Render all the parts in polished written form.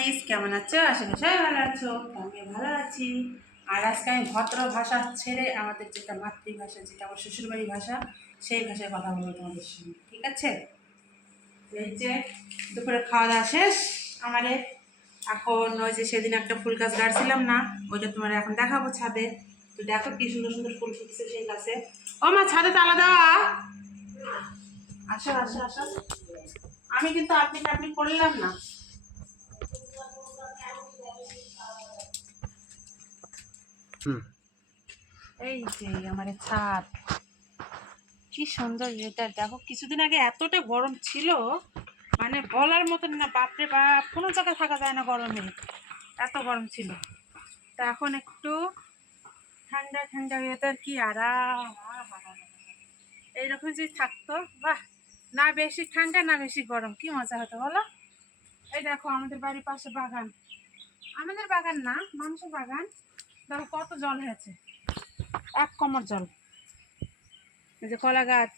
Guys, কেমন আছো? আশা করি সবাই ভালো আছো। আমিও ভালো আছি। আর আজকে আমি ভদ্র ভাষা ছেড়ে আমাদের যেটা মাতৃভাষা, যেটা আমার শ্বশুরবাড়ির ভাষা, সেই ভাষায় কথা বলবো তোমাদের সঙ্গে, ঠিক আছে? এই যে দুপুরে খাওয়া দাওয়া শেষ আমাদের। এখন ওই যে সেদিন একটা ফুল গাছ গাড়ছিলাম না, ওইটা তোমার এখন দেখাবো ছাদে। তো দেখো কি সুন্দর সুন্দর ফুল ফুটছে সেই গাছে। ও মা, ছাদে তালা দেওয়া। আসো আসো আসো, আমি কিন্তু আপনি করলাম না। এই যে আমার ছাদ, কি সুন্দর এটা দেখো। কিছুদিন আগে এতটা গরম ছিল, মানে বলার মতন না। বাপরে বাপ, কোনো জায়গায় থাকা যায় না গরমে, এত গরম ছিল। তা এখন একটু ঠান্ডা ঠান্ডা ওয়েদার, কি আরাম। এইরকম যদি থাকতো, বাহ! না বেশি ঠান্ডা না বেশি গরম, কি মজা হতো বলো। এই দেখো আমাদের বাড়ির পাশে বাগান, আমাদের বাগান না, মানুষের বাগান। দেখো কত জল হয়েছে, এক কোমর জল। এই যে কলা গাছ,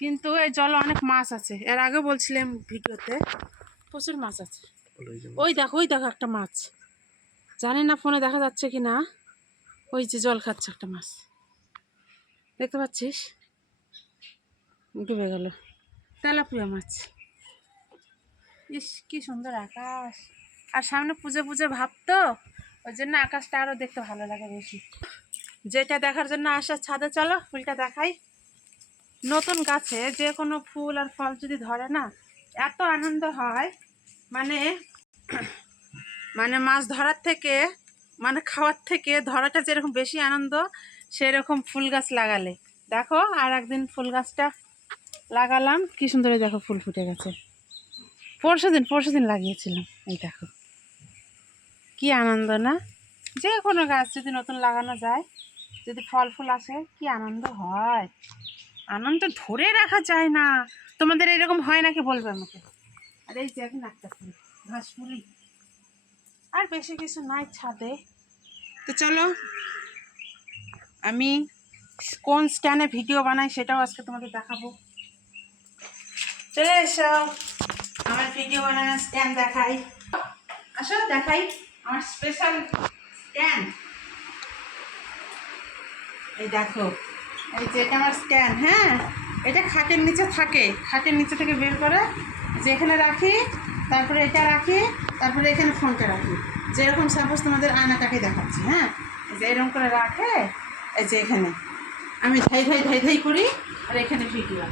কিন্তু এই জলে অনেক মাছ আছে। এর আগে বলছিলাম ভিডিওতে, প্রচুর মাছ আছে। ওই দেখো একটা মাছ, জানি না ফোনে দেখা যাচ্ছে কি না। ওই যে জল খাচ্ছে একটা মাছ, দেখতে পাচ্ছিস? ডুবে গেল, তেলাপিয়া মাছ। ইস, কি সুন্দর আকাশ। আর সামনে পুজো পুজো ভাব, তো ওই জন্য আকাশটা আরো দেখতে ভালো লাগে বেশি। যেটা দেখার জন্য আসা, ছাদে চলো ফুলটা দেখাই। নতুন গাছে যে কোনো ফুল আর ফল যদি ধরে না, এত আনন্দ হয়। মানে মানে মাছ ধরার থেকে, মানে খাওয়ার থেকে ধরাটা যেরকম বেশি আনন্দ, সেরকম ফুল গাছ লাগালে। দেখো আর একদিন ফুল গাছটা লাগালাম, কি সুন্দর দেখো ফুল ফুটে গেছে। পরশু দিন লাগিয়েছিলাম। এই দেখো কি আনন্দ না, যে কোনো গাছ যদি নতুন লাগানো যায়, যদি ফল ফুল আসে, কি আনন্দ হয়। আনন্দ ধরে রাখা যায় না। তোমাদের এরকম হয় নাকি বলবে আমাকে। আর এই যে এখন একটা ফুল, ঘাস ফুলি। আর বেশি কিছু নাই ছাদে। তো চলো, আমি কোন স্ট্যান্ডে ভিডিও বানাই সেটাও আজকে তোমাদের দেখাবো। চলে এসো, আমার ভিডিও বানানোর স্ট্যান্ড দেখাই। আসো দেখাই আমার স্পেশাল স্ট্যান্ড। এই দেখো, এই যে এটা আমার স্ট্যান্ড। হ্যাঁ, এটা খাটের নিচে থাকে, খাটের নিচে থেকে বের করে যে এখানে রাখি, তারপরে এটা রাখি, তারপরে এখানে ফোনটা রাখি। যেরকম সাপোজ তোমাদের আয়নাটাকে দেখাচ্ছি, হ্যাঁ, যে এরকম করে রাখে। এই যে এখানে আমি ধাই করি, আর এখানে ভিডিও।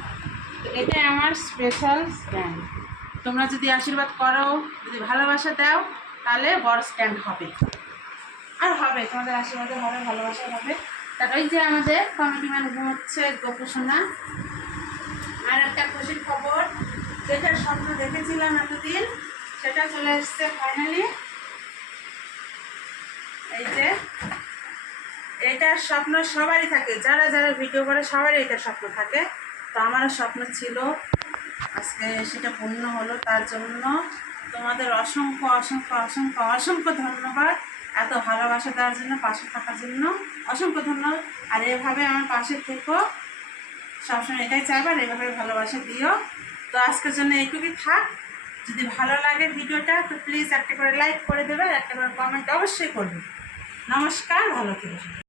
তো এটাই আমার স্পেশাল স্ট্যান্ড। তোমরা যদি আশীর্বাদ করো, যদি ভালোবাসা দাও, তাহলে বড় স্ট্যান্ড হবে। আর হবে, তোমাদের আশীর্বাদে হবে, ভালোবাসা হবে। তারপর এই যে আমাদের কমিটি ম্যান হচ্ছে গোপসোনা। আর একটা খুশির খবর, যেটা স্বপ্ন দেখেছিলাম এতদিন, সেটা চলে এসছে ফাইনালি। এই যে এটার স্বপ্ন সবারই থাকে, যারা যারা ভিডিও করে সবারই এটা স্বপ্ন থাকে। তো আমারও স্বপ্ন ছিল, আজকে সেটা পূর্ণ হলো। তার জন্য তোমাদের অসংখ্য অসংখ্য অসংখ্য অসংখ্য ধন্যবাদ। এত ভালোবাসা দেওয়ার জন্য, পাশে থাকার জন্য অসংখ্য ধন্যবাদ। আর এভাবে আমার পাশে থেকো, সবসময় এটাই চাইবো, আর এভাবে ভালোবাসা দিও। তো আজকের জন্য এইটুকুই থাক। যদি ভালো লাগে ভিডিওটা, তো প্লিজ একটা করে লাইক করে দেবে, আর একটা করে কমেন্ট অবশ্যই করবে। নমস্কার, ভালো থেকো।